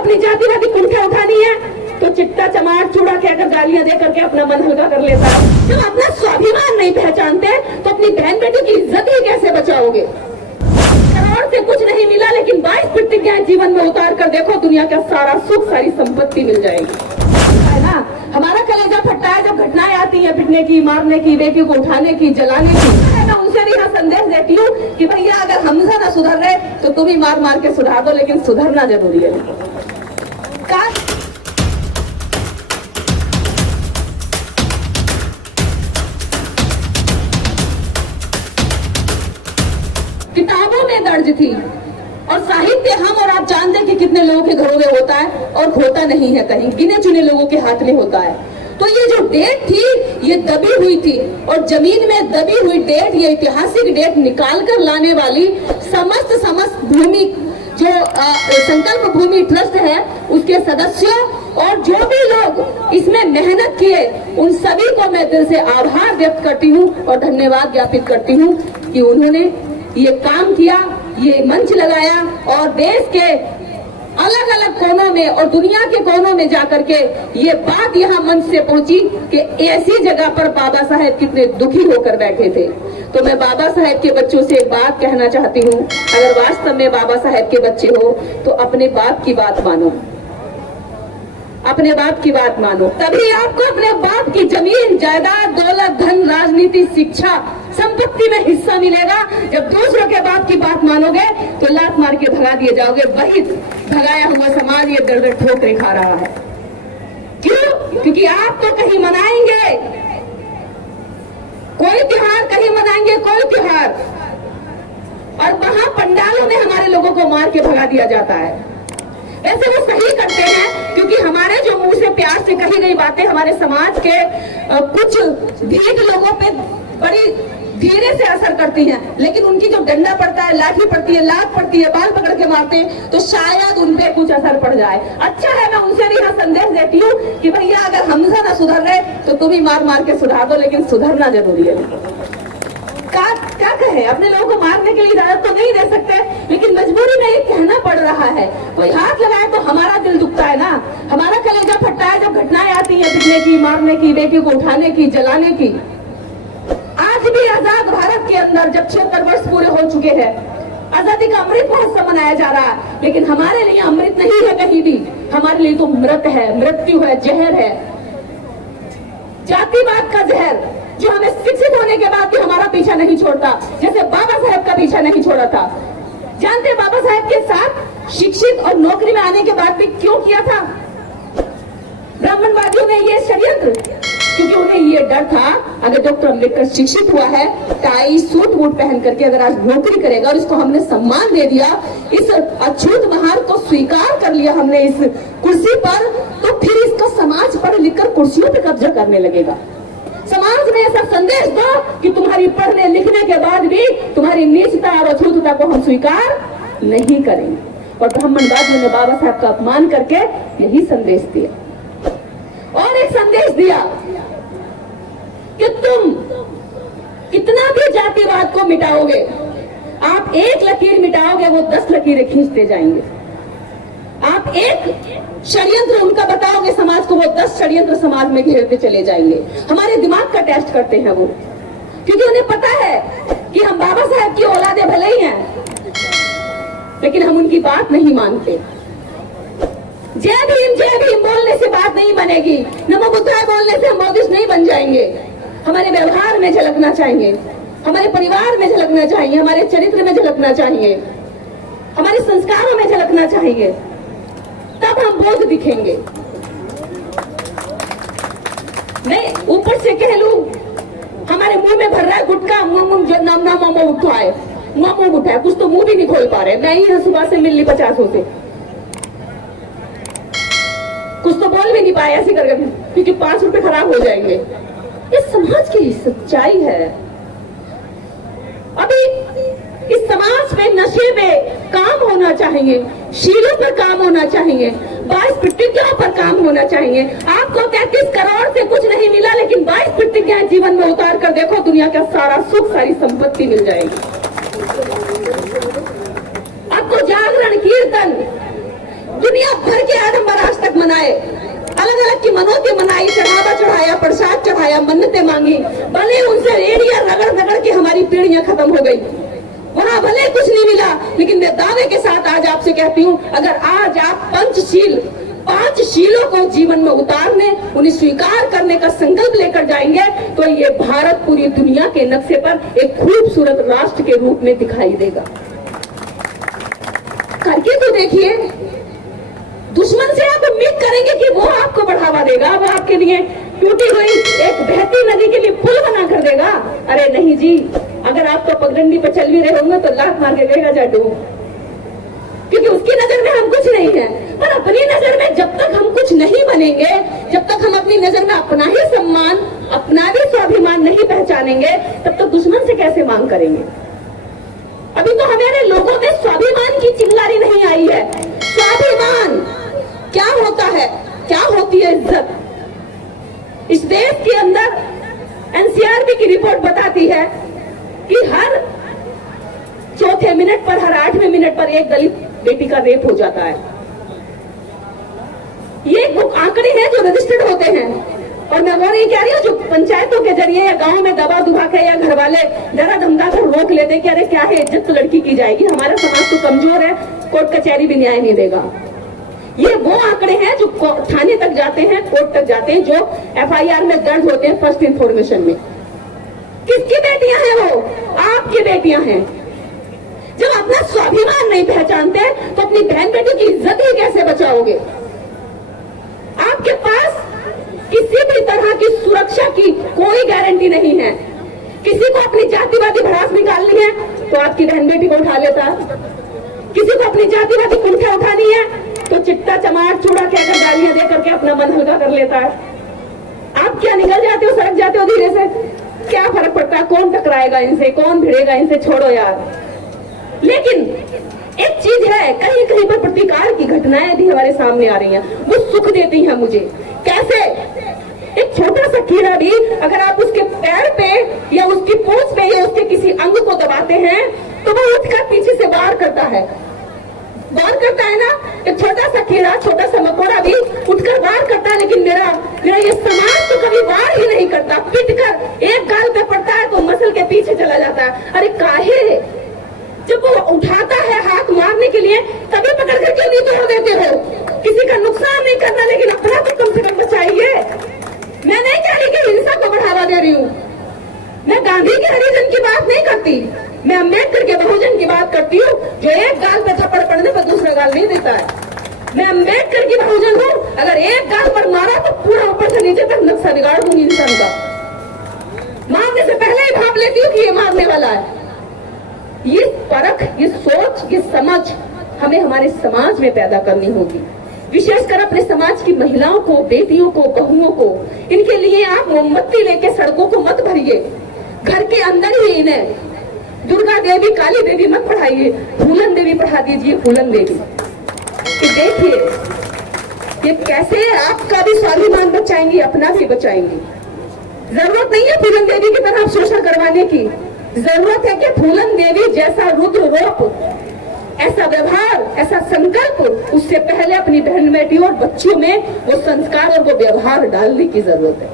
अपनी जातिवादी कुंठा उठानी है तो चिट्टा चमार चूड़ा कहकर गालियां दे करके अपना मन हल्का कर लेता है। जब अपना स्वाभिमान नहीं पहचानते तो अपनी बहन बेटी की इज्जत ही कैसे बचाओगे? करोड़ से कुछ नहीं मिला लेकिन 22 प्रतिज्ञाएं जीवन में उतार कर देखो, दुनिया का सारा सुख सारी संपत्ति मिल जाएगी, है ना। हमारा कलेजा फटता है जब घटनाएं आती है पिटने की, मारने की, बेटी को उठाने की, जलाने की। मैं उनसे भी यहाँ संदेश देती हूँ कि भैया अगर हमजा ना सुधर रहे तो तुम ही मार मार के सुधार दो, लेकिन सुधरना जरूरी है। किताबों में दर्ज थी और साहित्य हम और आप जानते हैं कि कितने लोगों के घरों में होता है और होता नहीं है, कहीं गिने चुने लोगों के हाथ में होता है। तो ये जो डेट थी ये दबी हुई थी और जमीन में दबी हुई डेट, ये ऐतिहासिक डेट निकाल कर लाने वाली समस्त भूमि जो संकल्प भूमि ट्रस्ट है उसके सदस्यों और जो भी लोग इसमें मेहनत किए उन सभी को मैं दिल से आभार व्यक्त करती हूँ और धन्यवाद ज्ञापित करती हूँ कि उन्होंने ये काम किया, ये मंच लगाया और देश के अलग अलग कोनों में और दुनिया के कोनों में जाकर के ये बात यहाँ मंच से पहुंची कि ऐसी जगह पर बाबा साहेब कितने दुखी होकर बैठे थे। तो मैं बाबा साहेब के बच्चों से एक बात कहना चाहती हूँ, अगर वास्तव में बाबा साहेब के बच्चे हो तो अपने बाप की बात मानो, अपने बाप की बात मानो, तभी आपको अपने बाप की जमीन, जायदाद, दौलत, धन, राजनीति, शिक्षा, संपत्ति में हिस्सा मिलेगा। जब दूसरों के बाप की बात मानोगे तो लात मार के भगा दिए जाओगे। वही भगाया हुआ समाज ये दर-दर ठोकरें खा रहा है। क्यों? क्योंकि आप तो कहीं मनाएंगे कोई त्योहार, कहीं मनाएंगे कोई त्योहार, और वहां पंडालों में हमारे लोगों को मार के भगा दिया जाता है। वैसे वो सही करते हैं क्योंकि हमारे जो मुंह से प्यार से कही गई बातें हमारे समाज के कुछ भीड़ लोगों पे बड़ी धीरे से असर करती हैं, लेकिन उनकी जो डंडा पड़ता है, लाठी पड़ती है, लात पड़ती है, बाल पकड़ के मारते हैं तो शायद उन पे कुछ असर पड़ जाए। अच्छा है, मैं उनसे भी यहाँ संदेश देती हूँ कि भैया अगर हमजा ना सुधर रहे तो तुम ही मार मार के सुधार दो, लेकिन सुधरना जरूरी है। क्या कहे, अपने लोगों को मारने के लिए इजाजत तो नहीं दे सकते, लेकिन मजबूरी में ये कहना पड़ रहा है। कोई हाथ लगाए तो हमारा दिल दुखता है ना, हमारा कलेजा फटता है जब घटनाएं आती है पिटने की, मारने की, बेटी को उठाने की, जलाने की। आज भी आजाद भारत के अंदर जब 76 वर्ष पूरे हो चुके हैं, आजादी का अमृत महोत्सव मनाया जा रहा है, लेकिन हमारे लिए अमृत नहीं है कहीं भी, हमारे लिए तो मृत है, मृत्यु है, जहर है, जातिवाद का जहर जो हमें शिक्षित होने के बाद भी हमारा पीछा नहीं छोड़ता, जैसे बाबा साहेब का पीछा नहीं छोड़ा था। जानते बाबा साहेब के साथ शिक्षित और नौकरी में आने के बाद भी क्यों किया था ब्राह्मणवादियों ने ये षड्यंत्र? क्योंकि उन्हें ये डर था अगर डॉक्टर अम्बेडकर शिक्षित हुआ है, टाई सूट वूट पहन करके अगर आज नौकरी करेगा और इसको हमने सम्मान दे दिया, इस अछूत महार को स्वीकार कर लिया हमने इस कुर्सी पर, तो फिर इसका समाज पढ़ लिख कर कुर्सियों पे कब्जा करने लगेगा। समाज में ऐसा संदेश दो कि तुम्हारी पढ़ने लिखने के बाद भी तुम्हारी नीचता और अछूतता को हम स्वीकार नहीं करेंगे। और ब्राह्मणवादियों ने बाबा साहब का अपमान करके यही संदेश दिया और एक संदेश दिया कि तुम कितना भी जातिवाद को मिटाओगे, आप एक लकीर मिटाओगे वो 10 लकीरें खींचते जाएंगे। आप एक षड्यंत्र उनका बताओगे समाज को, वो 10 षड्यंत्र समाज में घेरते चले जाएंगे। हमारे दिमाग का टेस्ट करते हैं वो, क्योंकि उन्हें पता है कि हम बाबा साहब की औलादे भले ही हैं, लेकिन हम उनकी बात नहीं मानते। जय भीम बोलने से बात नहीं बनेगी, नमो बुद्धाय बोलने से हम बौद्धिस्ट नहीं बन जाएंगे। हमारे व्यवहार में झलकना चाहिए, हमारे परिवार में झलकना चाहिए, हमारे चरित्र में झलकना चाहिए, हमारे संस्कारों में झलकना चाहिए, तब हम बौद्ध दिखेंगे। नहीं ऊपर से कह लूं हमारे मुंह में भर रहा है गुटखा, मोमो उठाए, कुछ तो मुंह भी नहीं खोल पा रहे। मैं ही सुबह से मिल ली 50 से, कुछ तो बोल भी नहीं पाए ऐसे करके, क्योंकि 5 रुपए खराब हो जाएंगे। ये समाज की सच्चाई है। अभी इस समाज पे नशे पे काम होना चाहिए, शीलों पर काम होना चाहिए, 22 प्रतिज्ञाओं पर काम होना चाहिए। आपको 33 करोड़ से कुछ नहीं मिला, लेकिन 22 प्रतिज्ञाएं जीवन में उतार कर देखो, दुनिया का सारा सुख सारी संपत्ति मिल जाएगी। आपको जागरण, कीर्तन, दुनिया भर के आडंबर आज तक मनाए, अलग अलग की मनोती मनाई, चढ़ावा चढ़ाया, प्रसाद चढ़ाया, मन्नतें मांगी, भले उनसे एड़ियां रगड़ रगड़ के हमारी पीढ़ियां खत्म हो गई, वहां भले कुछ नहीं मिला, लेकिन मैं दावे के साथ आज आपसे कहती हूं, अगर आज आप पांच शीलों को जीवन में उतारने, उन्हें स्वीकार करने का संकल्प लेकर जाएंगे, तो ये भारत पूरी दुनिया के नक्शे पर एक खूबसूरत राष्ट्र के रूप में दिखाई देगा। करके तो देखिए। दुश्मन से आप उम्मीद करेंगे कि वो आपको बढ़ावा देगा, वो आपके लिए टूटी हुई एक बहती नदी के लिए पुल बना कर देगा। अरे नहीं जी, अगर आप तो पगडंडी पर चल भी रहे होंगे तो लात मार के देगा जाटू, क्योंकि उसकी नजर में हम कुछ नहीं है। पर अपनी नजर में जब तक हम कुछ नहीं बनेंगे, जब तक हम अपनी नजर में अपना ही सम्मान, अपना भी स्वाभिमान नहीं पहचानेंगे, तब तक दुश्मन से कैसे मांग करेंगे। अभी तो हमारे लोगों में स्वाभिमान की चिंगारी नहीं आई है। स्वाभिमान क्या होता है, क्या होती है इज्जत। इस देश के अंदर एनसीआरबी की रिपोर्ट बताती है कि हर चौथे मिनट पर, हर 8वें मिनट पर एक दलित बेटी का रेप हो जाता है। ये वो आंकड़े हैं जो रजिस्टर्ड होते हैं। और मैं वो नहीं कह रही हूँ जो पंचायतों के जरिए या गांव में दबा दुबा के या घर वाले डरा धमका कर रोक लेते कि अरे क्या है, इज्जत तो लड़की की जाएगी, हमारा समाज तो कमजोर है, कोर्ट कचहरी भी न्याय नहीं देगा। ये वो आंकड़े हैं जो थाने तक जाते हैं, कोर्ट तक जाते हैं, जो एफआईआर में दर्ज होते हैं फर्स्ट इन्फॉर्मेशन में। किसकी बेटियां हैं वो? आपकी बेटियां हैं। जब अपना स्वाभिमान नहीं पहचानते तो अपनी बहन बेटी की इज्जत ही कैसे बचाओगे। आपके पास किसी भी तरह की सुरक्षा की कोई गारंटी नहीं है। किसी को अपनी जातिवादी भड़ास निकालनी है तो आपकी बहन बेटी को उठा लेता है, किसी को अपनी जातिवादी कुंठा उठानी है तो चिट्टा चमाट चूड़ा कहकर गालियां दे करके अपना मन हल्का कर लेता है। आप क्या निकल जाते हो, सड़क जाते हो धीरे से, क्या फर्क पड़ता है, कौन टकराएगा इनसे, कौन भिड़ेगा इनसे, छोड़ो यार। लेकिन एक चीज है, कहीं कहीं पर प्रतिकार की घटनाएं भी हमारे सामने आ रही हैं, वो सुख देती हैं मुझे। कैसे? एक छोटा सा कीड़ा भी अगर आप उसके पैर पे या उसकी पूंछ पे या उसके किसी अंग को दबाते हैं तो वो उठकर पीछे से वार करता है। वार करता है ना, एक छोटा सा कीड़ा, छोटा सा मकोड़ा भी उठकर वार करता है। लेकिन मेरा ये समाज तो कभी वार ही नहीं करता, पिट कर एक गाल पे पड़ता है तो मसल के पीछे चला जाता है। अरे काहे? जब वो उठाता है हाथ मारने के लिए तभी पकड़ कर क्यों नहीं तोड़ देते हो? किसी का नुकसान नहीं करना, लेकिन अपना तो कम से कम बचाइए। मैं नहीं कह रही कि हिंसा को बढ़ावा दे रही हूँ, मैं गांधी के हरिजन की बात नहीं करती, मैं अम्बेडकर के बहुजन की बात करती हूँ जो एक गाल पे थप्पड़ पड़ने पर दूसरा गाल नहीं देता है। मैं अम्बेडकर की बहुजन हूँ, अगर एक गाल पर मारा तो पूरा ऊपर से नीचे तक नक्शा बिगाड़ दूंगी इंसान का। मारने से पहले ही भाप लेती हूँ कि ये मारने वाला है। ये परख, ये सोच, ये समझ हमें हमारे समाज में पैदा करनी होगी। विशेषकर अपने समाज की महिलाओं को, बेटियों को, बहुओं को, इनके लिए आप मोमबत्ती लेके सड़कों को मत भरिए, घर के अंदर ही इन्हें दुर्गा देवी, काली देवी मत पढ़ाइए, फूलन देवी पढ़ा दीजिए, फूलन देवी। देखिए ये कैसे आपका भी स्वाभिमान बचाएंगी, अपना भी बचाएंगी। जरूरत नहीं है फूलन देवी की तरह शोषण करवाने की, जरूरत है कि फूलन देवी जैसा रुद्र रूप, ऐसा व्यवहार, ऐसा संकल्प, उससे पहले अपनी बहन बेटियों और बच्चियों में वो संस्कार और वो व्यवहार डालने की जरूरत है।